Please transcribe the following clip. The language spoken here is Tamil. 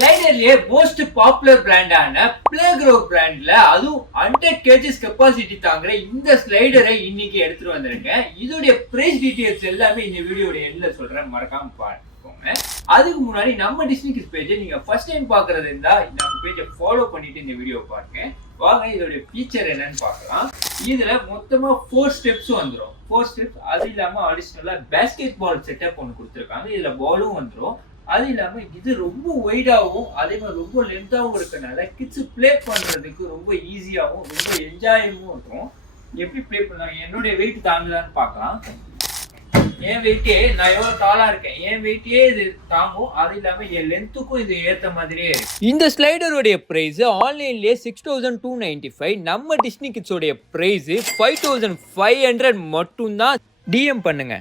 ஸ்லைடர்லயே மோஸ்ட் பாப்புலர் பிராண்டான பிளேக்ரோ பிராண்ட்ல அதுவும் 100 கேஜிஸ் கெப்பாசிட்டி தாங்குற இந்த ஸ்லைடரை இன்னைக்கு எடுத்துட்டு வந்திருக்கேன். இதோடைய பிரைஸ் டீடைல்ஸ் எல்லாமே இந்த வீடியோட எண்ட்ல சொல்றேன், மறக்காம பாருங்க. அதுக்கு முன்னாடி நம்ம டிஸ்னி கிட்ஸ் பேஜை நீங்க ஃபர்ஸ்ட் டைம் பாக்குறது இருந்தா நம்ம பேஜை ஃபாலோ பண்ணிட்டு இந்த வீடியோ பாருங்க. வாங்க இதோட ஃபீச்சர் என்னன்னு பார்க்கலாம். இதுல மொத்தமா 4 ஸ்டெப்ஸ் வந்துடும். 4 ஸ்டெப்ஸ். அது இல்லாம அடிஷனலா பேஸ்கெட் பால் செட்டப் ஒன்று கொடுத்துருக்காங்க. இதுல பாலும் வந்துடும். அது இல்லாம இது ரொம்ப ஒய்டாகவும் அதே மாதிரி ரொம்ப லென்த்தாகவும் இருக்கனால கிட்ஸ் பிளே பண்றதுக்கு ரொம்ப ஈஸியாகவும் ரொம்ப என்ஜாயவும் இருக்கும். எப்படி பிளே பண்ணலாம், என்னுடைய வெயிட் தாங்குதான்னு பார்க்கலாம். என் வெயிட்டே, நான் எவ்வளவு டாலா இருக்கேன், என் வெயிட்டே இது தாங்கும். அது இல்லாம என் லென்த்துக்கும் இது ஏத்த மாதிரியே. இந்த ஸ்லைடருடைய பிரைஸ் ஆன்லைன்லயே 6295. நம்ம டிஸ்னி கிட்ஸோடைய பிரைஸ் 5500 மட்டும்தான். டிஎம் பண்ணுங்க.